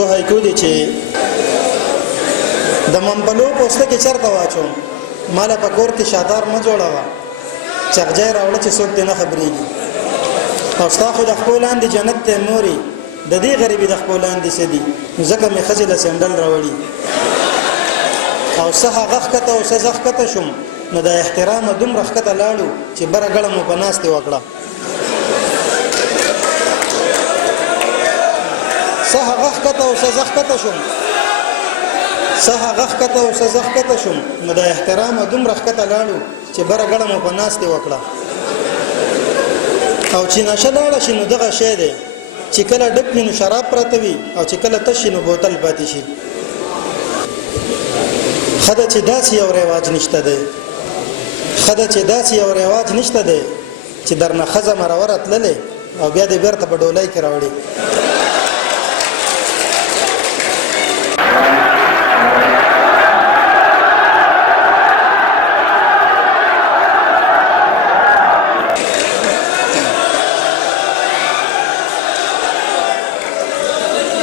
سو هایکو دي چې د منبلو پوسټ کې چرته واچو مال په کور کې شادار ما جوړاوه چغجای راوړل چې څوک دې نه خبرېږي او ستاسو د خپل لاندې جنت ته موري د دې غریبي د خپل لاندې سدي ځکه مې خزل سندل راوړي او صحه غخته او سزخته شوم نو د احترام دوم رخته لاړو چې بره ګړم په ناس ته وکړه صحه غخته او سزخته شوم صحه غخته او سزخته شوم نو د احترام دوم رخته لاړو چې بره ګړم په ناس ته وکړه او چې نشه لاړ شي نو دغه شی دی چې کله ډک نو شراب پراته وي او چې کله تش نو بوتل پاتې شي خدای چې داسې یو رواج نشته دی خدای چې داسې یو رواج نشته دی چې درنه خزه مرور اتللې او بیا دې بیرته په ډولای کې راوړي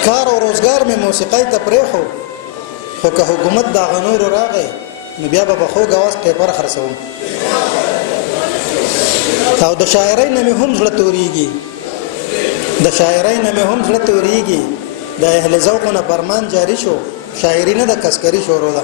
کار او روزګار مې موسیقۍ ته پرېښو خو که حکومت دا غنور راغی نو بیا به خو غواز پیپر خرڅوم او د شاعرۍ نه مې هم زړه توريږي د شاعرۍ نه مې هم زړه توريږي د اهل ذوق نه فرمان جاری شو شاعري نه د کسکري شروع ده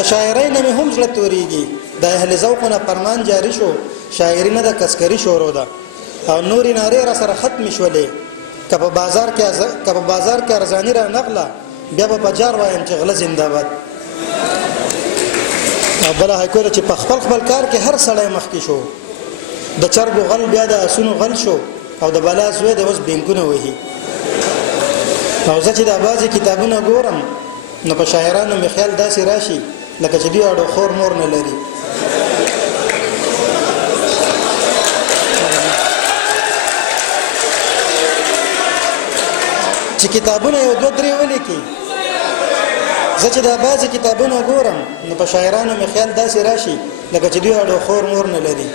د شاعرۍ نه هم زړه توريږي د اهل ذوق نه فرمان جاری شو شاعري نه د کسکري شروع ده او نوري ناري را سره ختم شولې کله بازار کې ارزانی را نغله بیا په بازار وایم چې غله زنده‌باد او بل هکو چې په خپل کار کې هر سړی مخ کې شو د چرګو غل بیا د اسونو غل شو او د بلا زوی د اوس بینکونه وਹੀ او زه چې د بازي کتابونه ګورم نو په شاعرانو مې خیال داسې راشي لکه چې دی اړو خور مور نه لري چې کتابونه یو دوه درې ولیکي زه چې د بازي کتابونه ګورم نو په شاعرانو مې خیال داسې راشي لکه چې دی اړو خور مور نه لري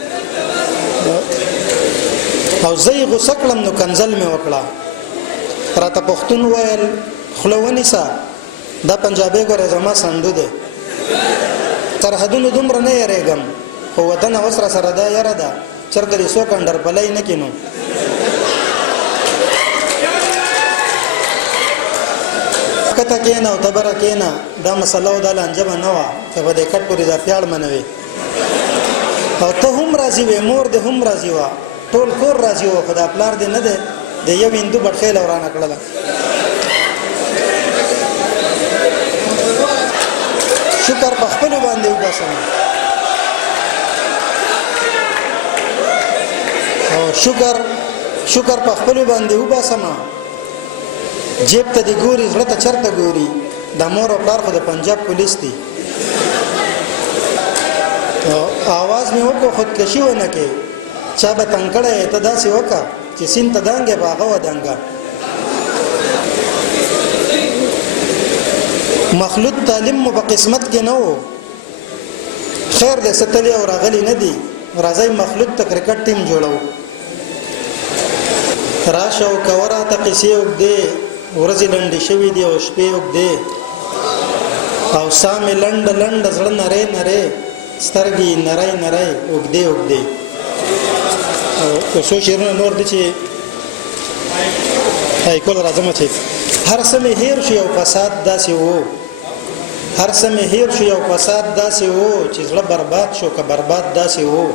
او زه غوسه کړم نو کنزل مې وکړه راته پښتون ویل خلونی سا دا پنجابي ګورې زما سندو ده تر حدونو دومره نه یریږم خو وطن اوسره سره دا یره ده چرته دې څوک اندر پلای نه کینو کته کېنه او تبره کېنه دا مسله او د لنجبه نه وه چې په دې کټ پورې دا پیاړ منوي او ته هم راضي وې مور دې هم راضي وه ټول کور راضي وه خو دا پلار دې نه دی د یو هندو بټخیل ورانه کړله شکر په خپل باندې وباسم او شکر په خپل باندې وباسم جیب ته دی ګوري زړه ته چرته ګوري د مور او پلار خو د پنجاب پولیس دی आवाज مې وکړو خودکشي ونه کې چا به تنکړه ته داسې وکړه چې سین ته دانګې باغه ودانګه مخلوط تعلیم مو په قسمت کې نه وو خیر دې ستلی او راغلی نه دی راځي مخلوط ته کرکټ ټیم جوړو راشه او کورا ته قصې وګدې ورځې لنډې شوې دي او شپې وګدې او سامې لنډ زړه نری سترګې نری وګدې او څو شیرونه نور دي چې هاي کول راځم چې هر سمې هیر شي او فساد داسې وو هر سمې هیر شي او فساد داسې وو چې زړه برباد شو که برباد داسې وو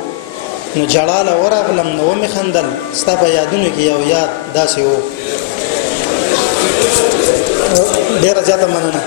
نو جلاله ورغلم نو مې خندل ستا په یادونو کې یو یاد داسې وو ډېره زیاته مننه